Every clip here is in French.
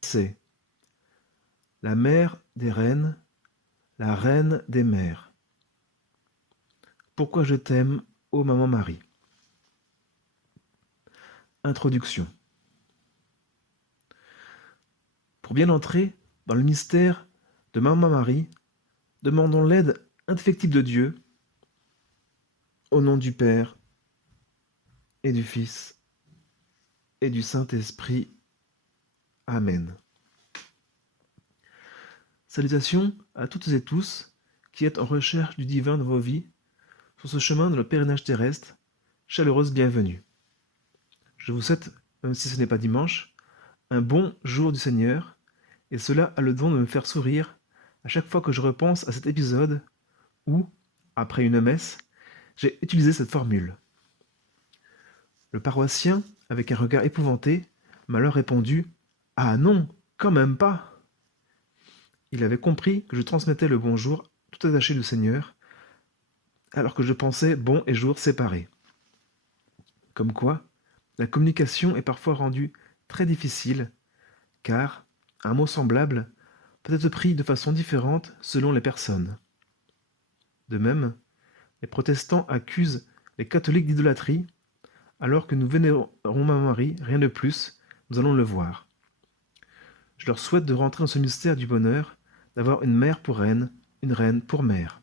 C'est la mère des reines, la reine des mères. Pourquoi je t'aime, ô maman Marie. Introduction. Pour bien entrer dans le mystère de maman Marie, demandons l'aide indéfectible de Dieu, au nom du Père et du Fils et du Saint-Esprit. Amen. Salutations à toutes et tous qui êtes en recherche du divin dans vos vies, sur ce chemin de le pèlerinage terrestre, chaleureuse bienvenue. Je vous souhaite, même si ce n'est pas dimanche, un bon jour du Seigneur, et cela a le don de me faire sourire à chaque fois que je repense à cet épisode où, après une messe, j'ai utilisé cette formule. Le paroissien, avec un regard épouvanté, m'a alors répondu « Ah non, quand même pas !» Il avait compris que je transmettais le bonjour tout attaché du Seigneur, alors que je pensais bon et jour séparés. Comme quoi, la communication est parfois rendue très difficile, car un mot semblable peut être pris de façon différente selon les personnes. De même, les protestants accusent les catholiques d'idolâtrie, alors que nous vénérons Maman Marie, rien de plus, nous allons le voir. Je leur souhaite de rentrer dans ce mystère du bonheur, d'avoir une mère pour reine, une reine pour mère.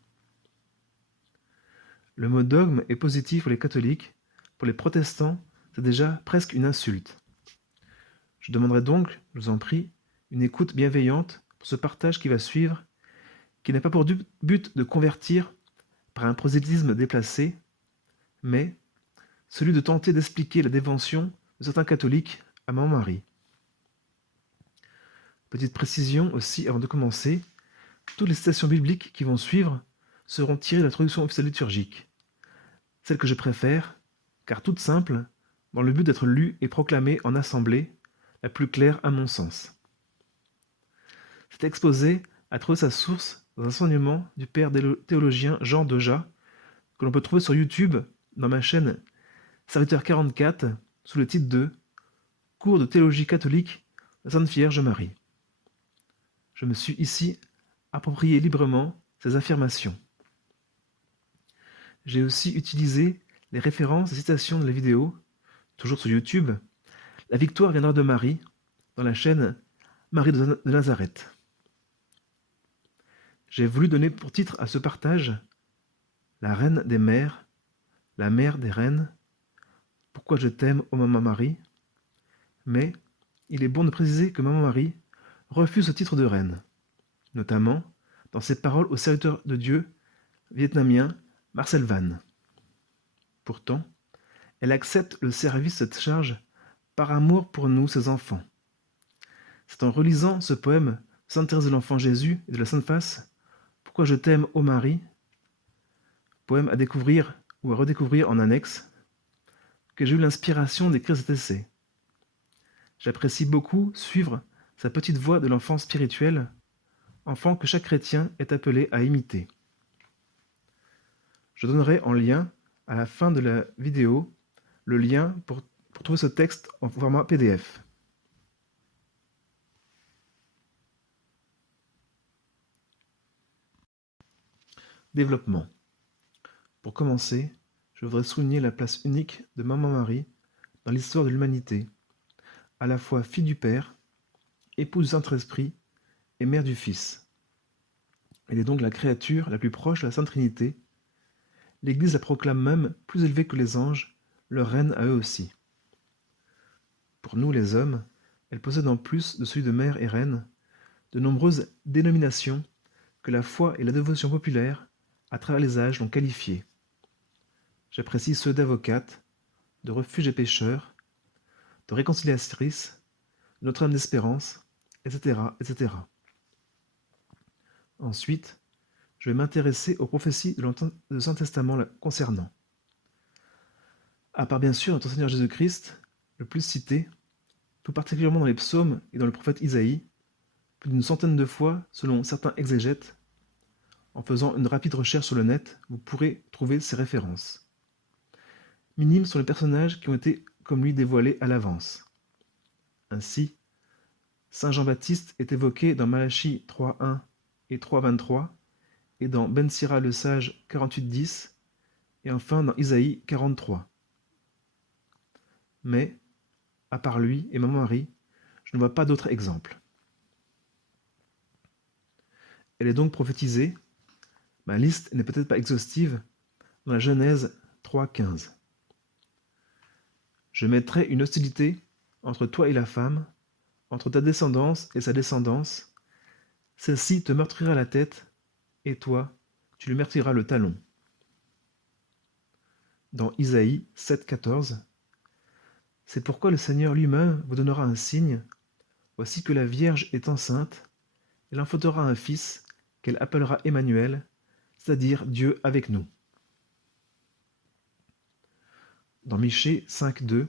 Le mot dogme est positif pour les catholiques, pour les protestants, c'est déjà presque une insulte. Je demanderai donc, je vous en prie, une écoute bienveillante pour ce partage qui va suivre, qui n'a pas pour but de convertir par un prosélytisme déplacé, mais celui de tenter d'expliquer la dévention de certains catholiques à Maman Marie. Petite précision aussi avant de commencer, toutes les citations bibliques qui vont suivre seront tirées de la traduction officielle liturgique, celle que je préfère, car toute simple, dans le but d'être lue et proclamée en assemblée, la plus claire à mon sens. Cet exposé a trouvé sa source dans l'enseignement du père théologien Jean Deja, que l'on peut trouver sur YouTube dans ma chaîne Serviteur 44, sous le titre de Cours de théologie catholique de la Sainte Vierge Marie. Je me suis ici approprié librement ces affirmations. J'ai aussi utilisé les références et citations de la vidéo, toujours sur YouTube, La victoire viendra de Marie, dans la chaîne Marie de Nazareth. J'ai voulu donner pour titre à ce partage La reine des mères, la mère des reines, pourquoi je t'aime, ô Maman Marie. Mais il est bon de préciser que Maman Marie refuse ce titre de reine, notamment dans ses paroles au serviteur de Dieu vietnamien Marcel Van. Pourtant, elle accepte le service de cette charge par amour pour nous, ses enfants. C'est en relisant ce poème Sainte Thérèse de l'Enfant Jésus et de la Sainte Face, Pourquoi je t'aime, ô Marie, poème à découvrir ou à redécouvrir en annexe, que j'ai eu l'inspiration d'écrire cet essai. J'apprécie beaucoup suivre sa petite voix de l'enfant spirituel, enfant que chaque chrétien est appelé à imiter. Je donnerai en lien, à la fin de la vidéo, le lien pour trouver ce texte en format PDF. Développement. Pour commencer, je voudrais souligner la place unique de Maman Marie dans l'histoire de l'humanité, à la fois fille du Père, épouse du Saint-Esprit et mère du Fils. Elle est donc la créature la plus proche de la Sainte Trinité. L'Église la proclame même plus élevée que les anges, leur reine à eux aussi. Pour nous les hommes, elle possède en plus de celui de mère et reine, de nombreuses dénominations que la foi et la dévotion populaire, à travers les âges, l'ont qualifiée. J'apprécie ceux d'avocate, de refuge des pécheurs, de réconciliatrice, de Notre-Dame d'Espérance, etc., etc. Ensuite, je vais m'intéresser aux prophéties de l'Ancien Testament concernant. À part bien sûr notre Seigneur Jésus-Christ, le plus cité, tout particulièrement dans les psaumes et dans le prophète Isaïe, plus d'une centaine de fois selon certains exégètes. En faisant une rapide recherche sur le net, vous pourrez trouver ces références. Minimes sont les personnages qui ont été comme lui dévoilés à l'avance. Ainsi, Saint Jean-Baptiste est évoqué dans Malachie 3.1 et 3.23, et dans Ben Sira le Sage 48.10, et enfin dans Isaïe 43. Mais, à part lui et Maman Marie, je ne vois pas d'autre exemple. Elle est donc prophétisée, ma liste n'est peut-être pas exhaustive, dans la Genèse 3.15. Je mettrai une hostilité entre toi et la femme, entre ta descendance et sa descendance. Celle-ci te meurtrira la tête, et toi, tu lui meurtriras le talon. Dans Isaïe 7.14, c'est pourquoi le Seigneur lui-même vous donnera un signe. Voici que la Vierge est enceinte, elle enfantera un fils qu'elle appellera Emmanuel, c'est-à-dire Dieu avec nous. Dans Michée 5.2,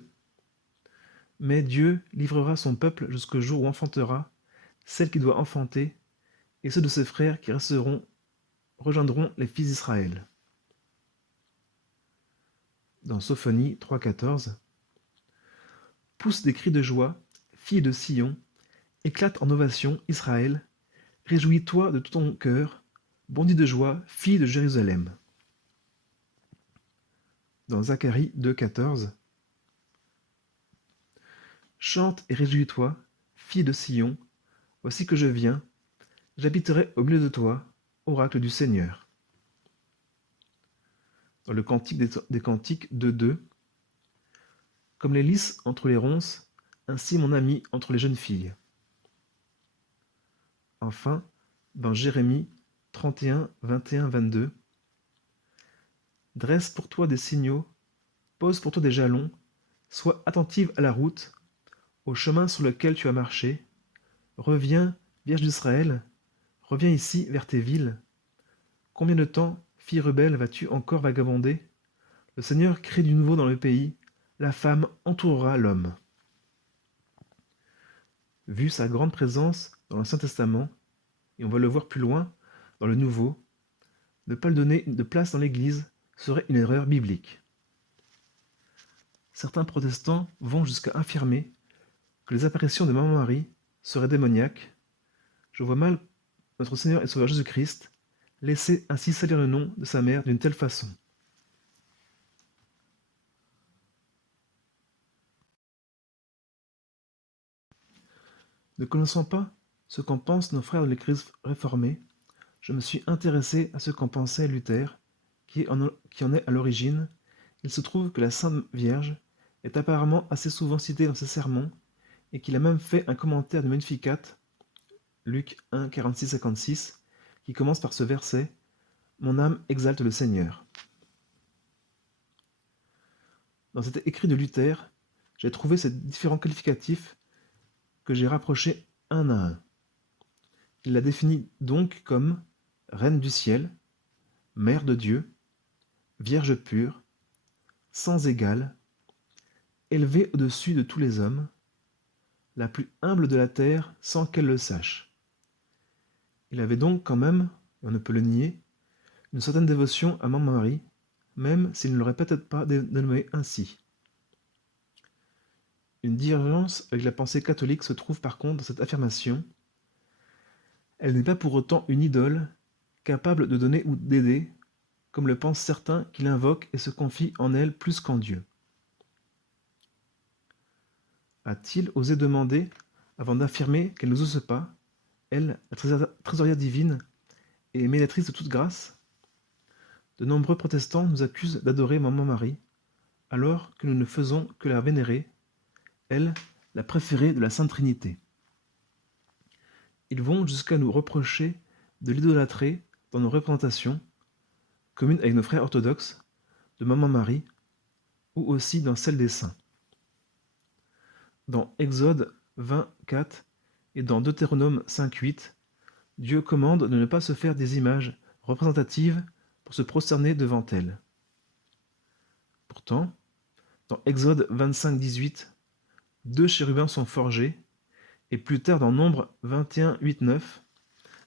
mais Dieu livrera son peuple jusqu'au jour où enfantera celle qui doit enfanter, et ceux de ses frères qui rejoindront les fils d'Israël. Dans Sophonie 3.14, pousse des cris de joie, fille de Sion, éclate en ovation, Israël, réjouis-toi de tout ton cœur, bondis de joie, fille de Jérusalem. Dans Zacharie 2.14, chante et réjouis-toi, fille de Sion, voici que je viens, j'habiterai au milieu de toi, oracle du Seigneur. Dans le Cantique des Cantiques 2.2, comme les lys entre les ronces, ainsi mon ami entre les jeunes filles. Enfin, dans Jérémie 31, 21, 22, dresse pour toi des signaux, pose pour toi des jalons, sois attentive à la route, au chemin sur lequel tu as marché. Reviens, Vierge d'Israël, reviens ici vers tes villes. Combien de temps, fille rebelle, vas-tu encore vagabonder? Le Seigneur crée du nouveau dans le pays, la femme entourera l'homme. Vu sa grande présence dans l'Ancien Testament, et on va le voir plus loin dans le Nouveau, ne pas lui donner de place dans l'Église serait une erreur biblique. Certains protestants vont jusqu'à affirmer que les apparitions de Maman Marie seraient démoniaques. Je vois mal notre Seigneur et Sauveur Jésus-Christ laisser ainsi salir le nom de sa mère d'une telle façon. Ne connaissant pas ce qu'en pensent nos frères de l'Église réformée, je me suis intéressé à ce qu'en pensait Luther, qui en est à l'origine. Il se trouve que la Sainte Vierge est apparemment assez souvent citée dans ses sermons, et qu'il a même fait un commentaire du Magnificat, Luc 1, 46-56, qui commence par ce verset « Mon âme exalte le Seigneur ». Dans cet écrit de Luther, j'ai trouvé ces différents qualificatifs que j'ai rapprochés un à un. Il la définit donc comme Reine du ciel, Mère de Dieu, Vierge pure, sans égale, élevée au-dessus de tous les hommes, la plus humble de la terre sans qu'elle le sache. Il avait donc quand même, et on ne peut le nier, une certaine dévotion à Maman Marie, même s'il ne l'aurait peut-être pas dénommée ainsi. Une divergence avec la pensée catholique se trouve par contre dans cette affirmation. Elle n'est pas pour autant une idole, capable de donner ou d'aider, comme le pensent certains qui l'invoquent et se confient en elle plus qu'en Dieu. A-t-il osé demander, avant d'affirmer qu'elle ne nous ose pas, elle, la trésorière divine et médiatrice de toute grâce? De nombreux protestants nous accusent d'adorer Maman Marie, alors que nous ne faisons que la vénérer, elle, la préférée de la Sainte Trinité. Ils vont jusqu'à nous reprocher de l'idolâtrer dans nos représentations, communes avec nos frères orthodoxes, de Maman Marie, ou aussi dans celle des saints. Dans Exode 24 et dans Deutéronome 5.8, Dieu commande de ne pas se faire des images représentatives pour se prosterner devant elles. Pourtant, dans Exode 25.18, 2 chérubins sont forgés, et plus tard dans Nombre 21.8-9,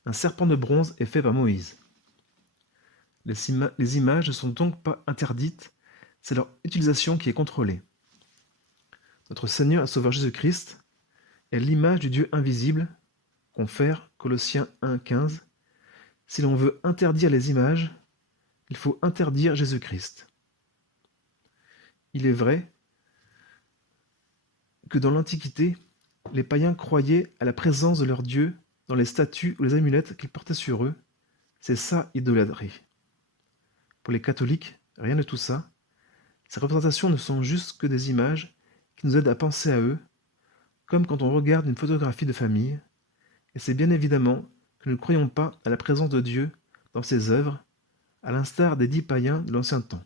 un serpent de bronze est fait par Moïse. Les images ne sont donc pas interdites, c'est leur utilisation qui est contrôlée. Notre Seigneur et Sauveur Jésus-Christ est l'image du Dieu invisible, confère Colossiens 1,15. Si l'on veut interdire les images, il faut interdire Jésus-Christ. Il est vrai que dans l'Antiquité, les païens croyaient à la présence de leur Dieu dans les statues ou les amulettes qu'ils portaient sur eux. C'est ça, idolâtrer. Pour les catholiques, rien de tout ça. Ces représentations ne sont juste que des images qui nous aident à penser à eux, comme quand on regarde une photographie de famille, et c'est bien évidemment que nous ne croyons pas à la présence de Dieu dans ses œuvres, à l'instar des 10 païens de l'ancien temps.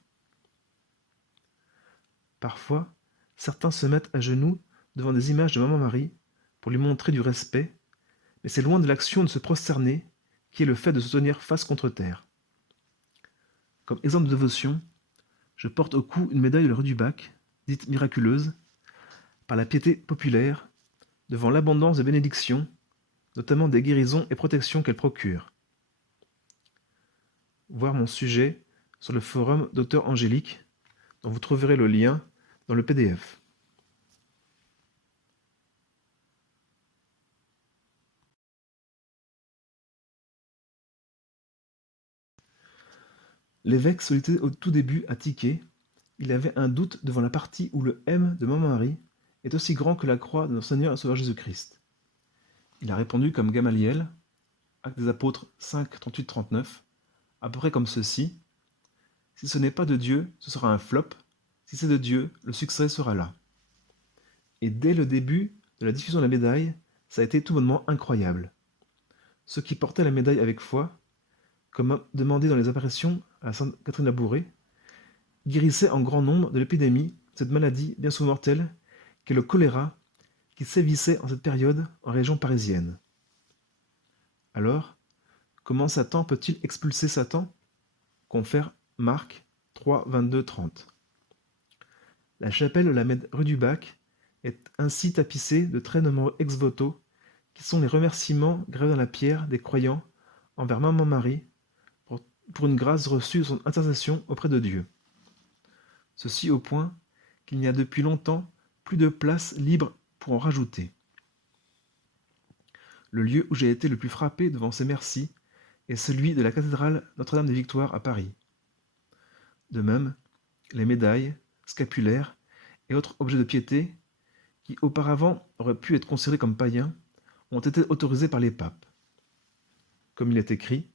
Parfois, certains se mettent à genoux devant des images de Maman Marie pour lui montrer du respect, mais c'est loin de l'action de se prosterner, qui est le fait de se tenir face contre terre. Comme exemple de dévotion, je porte au cou une médaille de la rue du Bac, dite miraculeuse, par la piété populaire, devant l'abondance des bénédictions, notamment des guérisons et protections qu'elle procure. Voir mon sujet sur le forum d'Auteurs Angéliques, dont vous trouverez le lien dans le PDF. L'évêque sollicitait au tout début à tiquer. Il avait un doute devant la partie où le M de Maman Marie est aussi grand que la croix de notre Seigneur et Sauveur Jésus-Christ. Il a répondu comme Gamaliel, Actes des Apôtres 5, 38-39, à peu près comme ceci. Si ce n'est pas de Dieu, ce sera un flop. Si c'est de Dieu, le succès sera là. Et dès le début de la diffusion de la médaille, ça a été tout bonnement incroyable. Ceux qui portaient la médaille avec foi, comme demandé dans les apparitions à Sainte Catherine Labouré, guérissaient en grand nombre de l'épidémie, cette maladie bien souvent mortelle, qu'est le choléra, qui sévissait en cette période en région parisienne. Alors, comment Satan peut-il expulser Satan? Confère Marc 3, 22, 30. La chapelle de la rue du Bac est ainsi tapissée de très nombreux ex-voto, qui sont les remerciements gravés dans la pierre des croyants envers Maman Marie pour une grâce reçue de son intercession auprès de Dieu. Ceci au point qu'il n'y a depuis longtemps plus de place libre pour en rajouter. Le lieu où j'ai été le plus frappé devant ces merci est celui de la cathédrale Notre-Dame-des-Victoires à Paris. De même, les médailles, scapulaires et autres objets de piété, qui auparavant auraient pu être considérés comme païens, ont été autorisés par les papes. Comme il est écrit,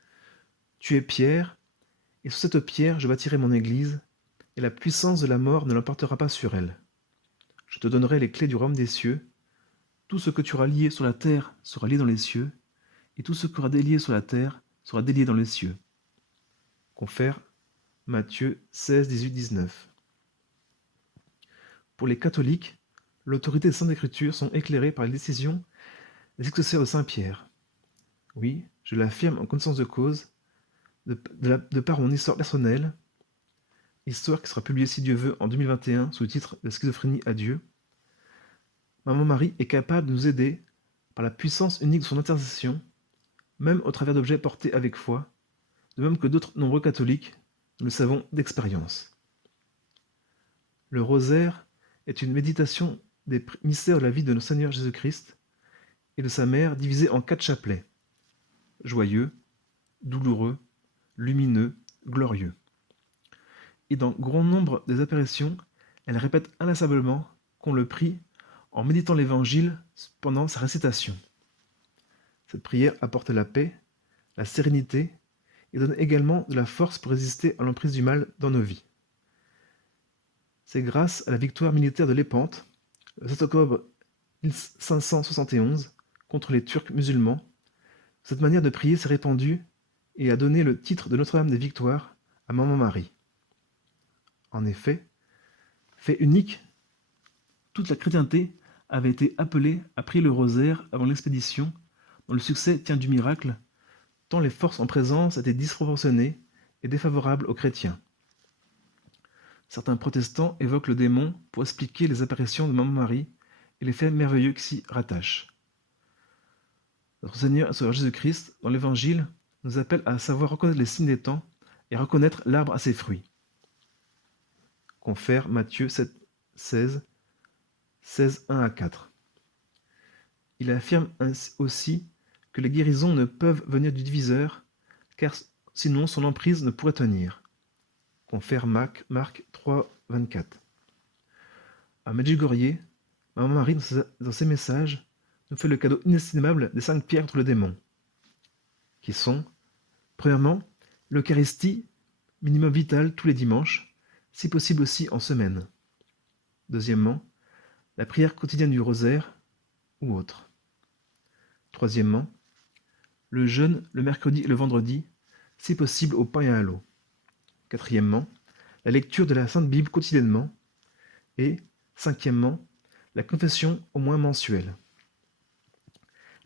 « Tu es pierre, et sur cette pierre je bâtirai mon église, et la puissance de la mort ne l'emportera pas sur elle. Je te donnerai les clés du royaume des cieux. Tout ce que tu auras lié sur la terre sera lié dans les cieux, et tout ce que tu auras délié sur la terre sera délié dans les cieux. » Confère Matthieu 16, 18, 19. Pour les catholiques, l'autorité des Saintes Écritures sont éclairées par les décisions des successeurs de Saint Pierre. Oui, je l'affirme en connaissance de cause, de par mon histoire personnelle, histoire qui sera publiée si Dieu veut en 2021 sous le titre de Schizophrénie à Dieu. Maman Marie est capable de nous aider par la puissance unique de son intercession, même au travers d'objets portés avec foi, de même que d'autres nombreux catholiques, nous le savons d'expérience. Le rosaire est une méditation des mystères de la vie de notre Seigneur Jésus-Christ et de sa mère divisée en 4 chapelets: joyeux, douloureux, lumineux, glorieux. Et dans grand nombre des apparitions, elle répète inlassablement qu'on le prie en méditant l'Évangile pendant sa récitation. Cette prière apporte la paix, la sérénité et donne également de la force pour résister à l'emprise du mal dans nos vies. C'est grâce à la victoire militaire de Lépante, le 7 octobre 1571, contre les Turcs musulmans, que cette manière de prier s'est répandue et a donné le titre de Notre-Dame des Victoires à Maman Marie. En effet, fait unique, toute la chrétienté avait été appelée à prier le rosaire avant l'expédition, dont le succès tient du miracle, tant les forces en présence étaient disproportionnées et défavorables aux chrétiens. Certains protestants évoquent le démon pour expliquer les apparitions de Maman Marie et les faits merveilleux qui s'y rattachent. Notre Seigneur et Sauveur Jésus-Christ, dans l'Évangile, nous appelle à savoir reconnaître les signes des temps et à reconnaître l'arbre à ses fruits. Confère Matthieu 7, 16, 16, 1 à 4. Il affirme aussi que les guérisons ne peuvent venir du diviseur, car sinon son emprise ne pourrait tenir. Confère Marc 3, 24. À Medjugorje, Maman Marie, dans ses messages, nous fait le cadeau inestimable des 5 pierres contre le démon, qui sont, premièrement, l'Eucharistie, minimum vital tous les dimanches, si possible aussi en semaine. Deuxièmement, la prière quotidienne du rosaire ou autre. Troisièmement, le jeûne le mercredi et le vendredi, si possible au pain et à l'eau. Quatrièmement, la lecture de la Sainte Bible quotidiennement. Et, cinquièmement, la confession au moins mensuelle.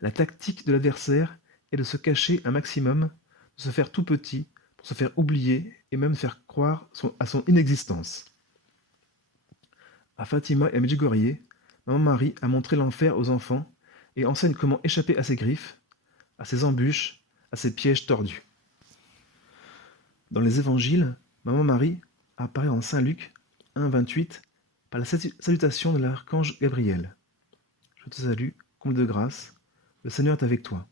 La tactique de l'adversaire est de se cacher un maximum, de se faire tout petit, pour se faire oublier et même faire croire à son inexistence. À Fatima et à Medjugorje, Maman Marie a montré l'enfer aux enfants et enseigne comment échapper à ses griffes, à ses embûches, à ses pièges tordus. Dans les évangiles, Maman Marie apparaît en Saint Luc 1, 28 par la salutation de l'archange Gabriel. Je te salue, comble de grâce, le Seigneur est avec toi.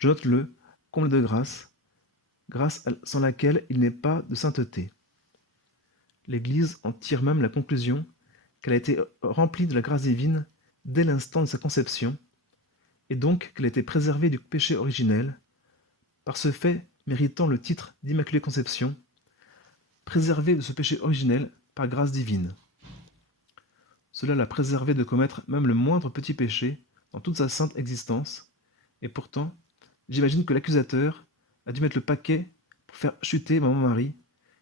Je note le comble de grâce, grâce sans laquelle il n'est pas de sainteté. L'Église en tire même la conclusion qu'elle a été remplie de la grâce divine dès l'instant de sa conception, et donc qu'elle a été préservée du péché originel, par ce fait méritant le titre d'Immaculée Conception, préservée de ce péché originel par grâce divine. Cela l'a préservée de commettre même le moindre petit péché dans toute sa sainte existence, et pourtant, j'imagine que l'accusateur a dû mettre le paquet pour faire chuter Maman Marie,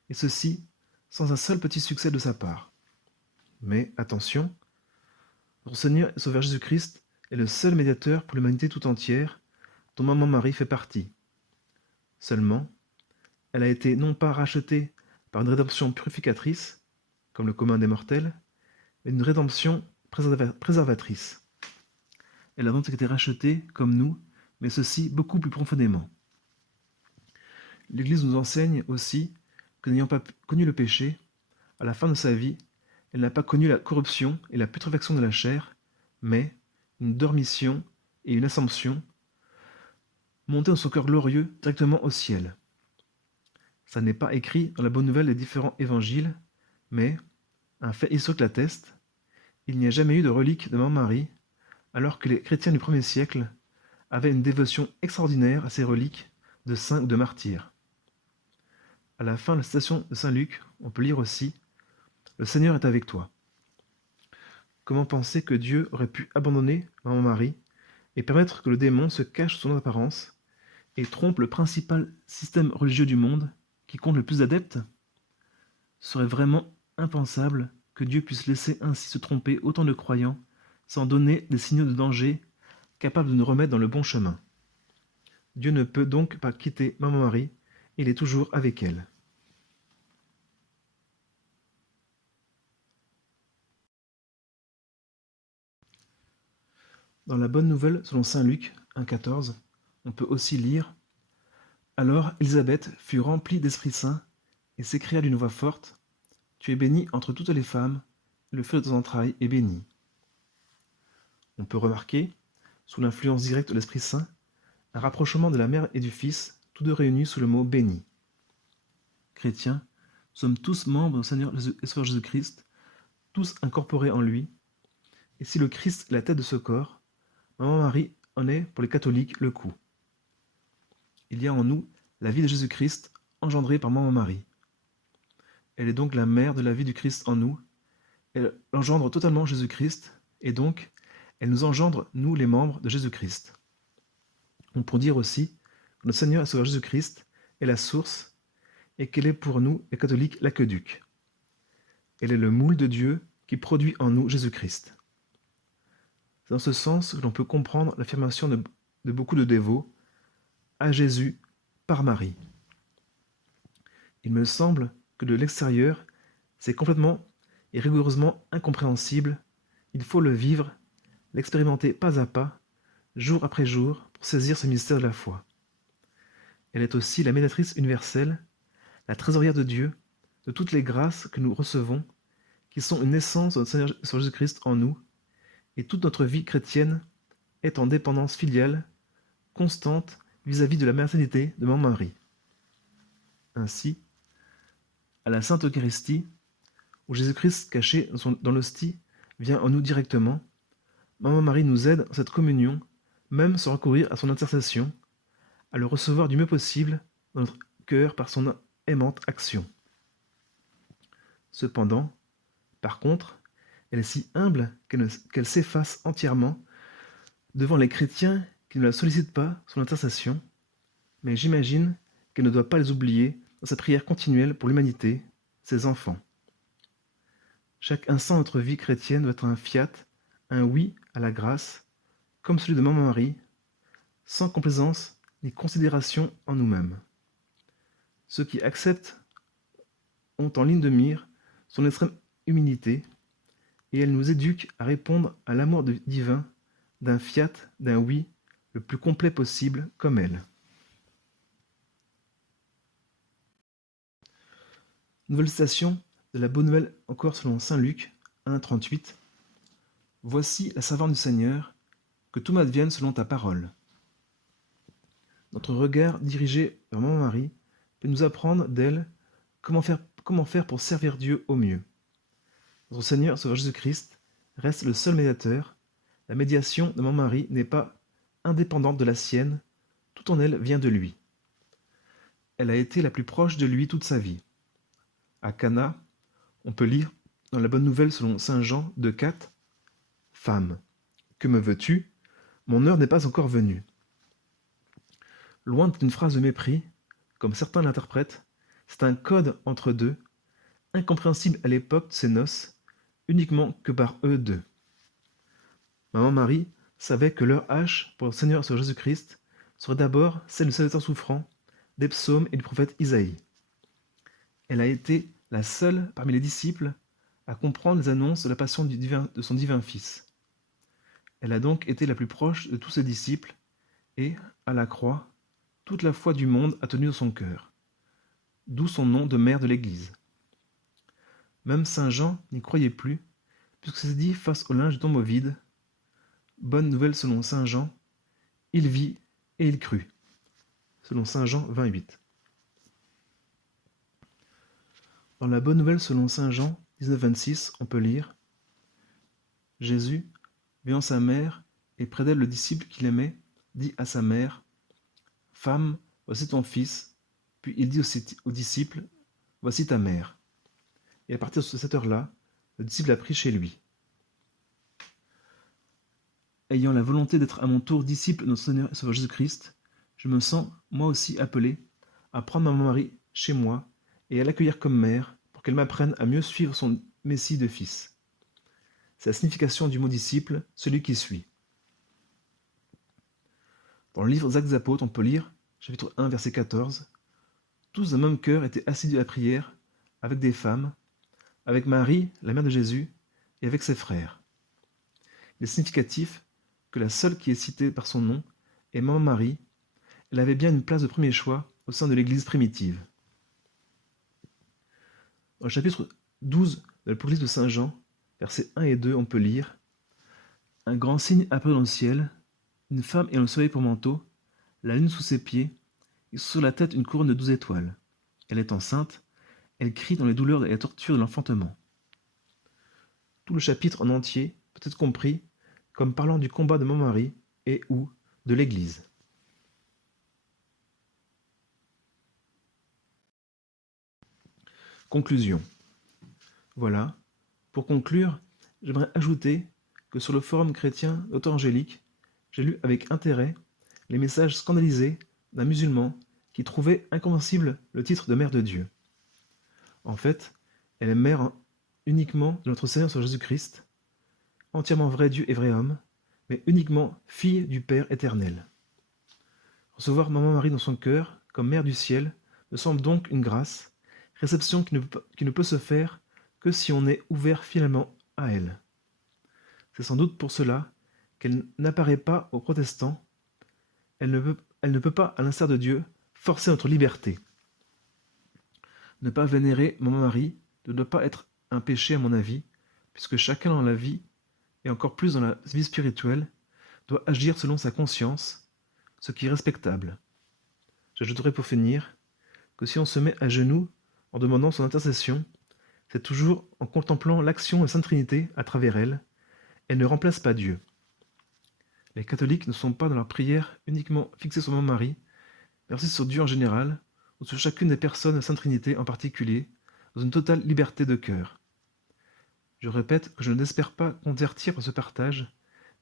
et ceci sans un seul petit succès de sa part. Mais attention, notre Seigneur et Sauveur Jésus-Christ est le seul médiateur pour l'humanité tout entière, dont Maman Marie fait partie. Seulement, elle a été non pas rachetée par une rédemption purificatrice, comme le commun des mortels, mais une rédemption préservatrice. Elle a donc été rachetée, comme nous, mais ceci beaucoup plus profondément. L'Église nous enseigne aussi que n'ayant pas connu le péché, à la fin de sa vie, elle n'a pas connu la corruption et la putréfaction de la chair, mais une dormition et une assomption, montée dans son cœur glorieux directement au ciel. Ça n'est pas écrit dans la bonne nouvelle des différents évangiles, mais, un fait historique l'atteste, il n'y a jamais eu de relique de Maman Marie, alors que les chrétiens du 1er siècle avaient une dévotion extraordinaire à ces reliques de saints ou de martyrs. À la fin de la citation de Saint Luc, on peut lire aussi « Le Seigneur est avec toi ». Comment penser que Dieu aurait pu abandonner Maman Marie et permettre que le démon se cache sous son apparence et trompe le principal système religieux du monde qui compte le plus d'adeptes? Ce serait vraiment impensable que Dieu puisse laisser ainsi se tromper autant de croyants sans donner des signaux de danger capables de nous remettre dans le bon chemin. Dieu ne peut donc pas quitter Maman Marie, il est toujours avec elle. Dans la Bonne Nouvelle selon saint Luc 1,14, on peut aussi lire « Alors Élisabeth fut remplie d'Esprit Saint et s'écria d'une voix forte « Tu es bénie entre toutes les femmes, et le fruit de tes entrailles est béni. » On peut remarquer, sous l'influence directe de l'Esprit Saint, un rapprochement de la mère et du Fils, tous deux réunis sous le mot « béni ». Chrétiens, nous sommes tous membres du Seigneur et Sauveur Jésus-Christ, tous incorporés en lui, et si le Christ est la tête de ce corps, Maman Marie en est, pour les catholiques, le cou. Il y a en nous la vie de Jésus-Christ engendrée par Maman Marie. Elle est donc la mère de la vie du Christ en nous. Elle engendre totalement Jésus-Christ, et donc, elle nous engendre, nous les membres de Jésus-Christ. On peut dire aussi que notre Seigneur et Sauveur Jésus-Christ est la source, et qu'elle est pour nous, les catholiques, l'aqueduc. Elle est le moule de Dieu qui produit en nous Jésus-Christ. C'est dans ce sens que l'on peut comprendre l'affirmation de beaucoup de dévots à Jésus par Marie. Il me semble que de l'extérieur, c'est complètement et rigoureusement incompréhensible. Il faut le vivre, l'expérimenter pas à pas, jour après jour, pour saisir ce mystère de la foi. Elle est aussi la médiatrice universelle, la trésorière de Dieu, de toutes les grâces que nous recevons, qui sont une naissance de notre Seigneur Jésus-Christ en nous, et toute notre vie chrétienne est en dépendance filiale constante vis-à-vis de la maternité de Maman Marie. Ainsi, à la Sainte Eucharistie, où Jésus-Christ caché dans l'hostie vient en nous directement, Maman Marie nous aide dans cette communion, même sans recourir à son intercession, à le recevoir du mieux possible dans notre cœur par son aimante action. Cependant, par contre, elle est si humble qu'elle s'efface entièrement devant les chrétiens qui ne la sollicitent pas son intercession, mais j'imagine qu'elle ne doit pas les oublier dans sa prière continuelle pour l'humanité, ses enfants. Chaque instant de notre vie chrétienne doit être un fiat, un oui à la grâce, comme celui de Maman Marie, sans complaisance ni considération en nous-mêmes. Ceux qui acceptent ont en ligne de mire son extrême humilité, et elle nous éduque à répondre à l'amour divin d'un fiat, d'un oui, le plus complet possible, comme elle. Nouvelle citation de la Bonne Nouvelle encore selon saint Luc 1,38. Voici la servante du Seigneur, que tout m'advienne selon ta parole. Notre regard dirigé vers Maman Marie peut nous apprendre d'elle comment faire pour servir Dieu au mieux. Notre Seigneur Sauveur Jésus-Christ reste le seul médiateur. La médiation de Maman Marie n'est pas indépendante de la sienne, tout en elle vient de lui. Elle a été la plus proche de lui toute sa vie. À Cana, on peut lire dans la Bonne Nouvelle selon saint Jean 2,4 « Femme, que me veux-tu? Mon heure n'est pas encore venue. » Loin d'être une phrase de mépris, comme certains l'interprètent, c'est un code entre deux, incompréhensible à l'époque de ses noces, uniquement que par eux deux. Maman Marie savait que l'heure H pour le Seigneur sur Jésus-Christ serait d'abord celle du Salvateur souffrant, des psaumes et du prophète Isaïe. Elle a été la seule parmi les disciples à comprendre les annonces de la passion de son divin Fils. Elle a donc été la plus proche de tous ses disciples et, à la croix, toute la foi du monde a tenu dans son cœur. D'où son nom de mère de l'Église. Même saint Jean n'y croyait plus, puisque c'est dit face au linge du tombeau vide. Bonne nouvelle selon saint Jean, il vit et il crut. Selon saint Jean 28. Dans la Bonne Nouvelle selon saint Jean 19,26, on peut lire « Jésus, voyant sa mère et près d'elle le disciple qu'il aimait, dit à sa mère « Femme, voici ton fils. » Puis il dit aux disciples « Voici ta mère. » Et à partir de cette heure-là, le disciple l'a pris chez lui. Ayant la volonté d'être à mon tour disciple de notre Seigneur et Sauveur Jésus-Christ, je me sens moi aussi appelé à prendre Maman Marie chez moi et à l'accueillir comme mère pour qu'elle m'apprenne à mieux suivre son Messie de fils. C'est la signification du mot disciple, celui qui suit. Dans le livre des Actes des Apôtres, on peut lire, chapitre 1, verset 14, « Tous d'un même cœur étaient assidus à la prière, avec des femmes, avec Marie, la mère de Jésus, et avec ses frères. » Il est significatif que la seule qui est citée par son nom est Maman Marie. Elle avait bien une place de premier choix au sein de l'Église primitive. Dans le chapitre 12 de l'Apocalypse de saint Jean, versets 1 et 2, on peut lire « Un grand signe apparut dans le ciel, une femme ayant le soleil pour manteau, la lune sous ses pieds, et sur la tête une couronne de 12 étoiles. Elle est enceinte, elle crie dans les douleurs et la torture de l'enfantement. » Tout le chapitre en entier peut être compris comme parlant du combat de Maman Marie et ou de l'Église. Conclusion. Voilà, pour conclure, j'aimerais ajouter que sur le forum chrétien d'Auteur Angélique, j'ai lu avec intérêt les messages scandalisés d'un musulman qui trouvait incompréhensible le titre de Mère de Dieu. En fait, elle est mère uniquement de notre Seigneur sur Jésus-Christ, entièrement vrai Dieu et vrai homme, mais uniquement fille du Père éternel. Recevoir Maman Marie dans son cœur, comme Mère du ciel, me semble donc une grâce, réception qui ne peut se faire que si on est ouvert finalement à elle. C'est sans doute pour cela qu'elle n'apparaît pas aux protestants. Elle ne peut pas, à l'instar de Dieu, forcer notre liberté. Ne pas vénérer Maman Marie ne doit pas être un péché à mon avis, puisque chacun dans la vie et encore plus dans la vie spirituelle, doit agir selon sa conscience, ce qui est respectable. J'ajouterai pour finir que si on se met à genoux en demandant son intercession, c'est toujours en contemplant l'action de la Sainte Trinité à travers elle. Elle ne remplace pas Dieu. Les catholiques ne sont pas dans leur prière uniquement fixés sur Marie, mais aussi sur Dieu en général, ou sur chacune des personnes de la Sainte Trinité en particulier, dans une totale liberté de cœur. Je répète que je n'espère pas convertir par ce partage,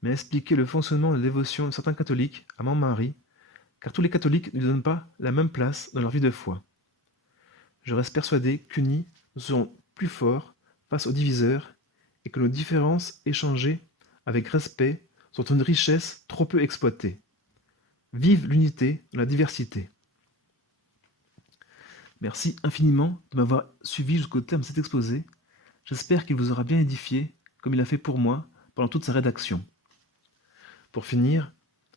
mais expliquer le fonctionnement de la dévotion de certains catholiques à Marie, car tous les catholiques ne lui donnent pas la même place dans leur vie de foi. Je reste persuadé qu'unis, nous serons plus forts face aux diviseurs et que nos différences échangées avec respect sont une richesse trop peu exploitée. Vive l'unité dans la diversité. Merci infiniment de m'avoir suivi jusqu'au terme de cet exposé. J'espère qu'il vous aura bien édifié, comme il a fait pour moi pendant toute sa rédaction. Pour finir,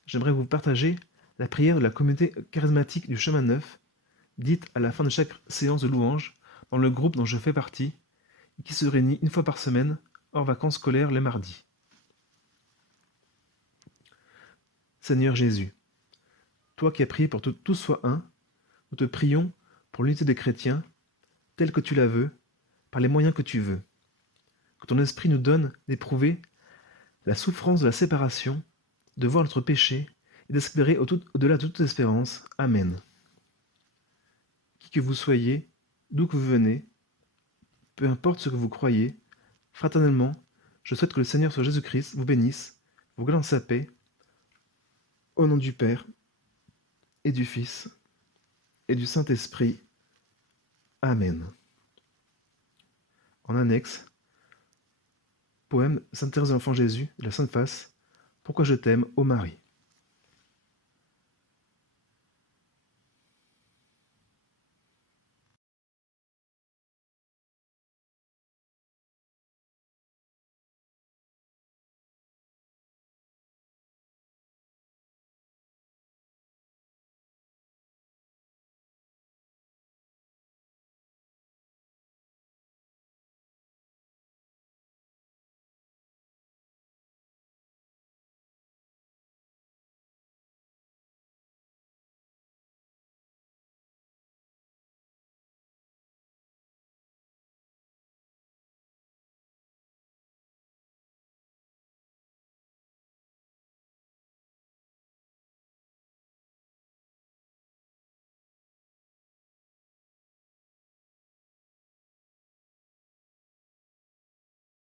j'aimerais vous partager la prière de la communauté charismatique du Chemin Neuf, dite à la fin de chaque séance de louange, dans le groupe dont je fais partie, qui se réunit une fois par semaine, hors vacances scolaires les mardis. Seigneur Jésus, toi qui as prié pour que tous soient un, nous te prions pour l'unité des chrétiens, telle que tu la veux, par les moyens que tu veux. Que ton esprit nous donne d'éprouver la souffrance de la séparation, de voir notre péché et d'espérer au-delà de toute espérance. Amen. Qui que vous soyez, d'où que vous venez, peu importe ce que vous croyez, fraternellement, je souhaite que le Seigneur soit Jésus-Christ vous bénisse, vous garde dans sa paix, au nom du Père et du Fils et du Saint-Esprit. Amen. En annexe, poème Sainte Thérèse de l'Enfant Jésus de la Sainte Face, Pourquoi je t'aime, ô Marie.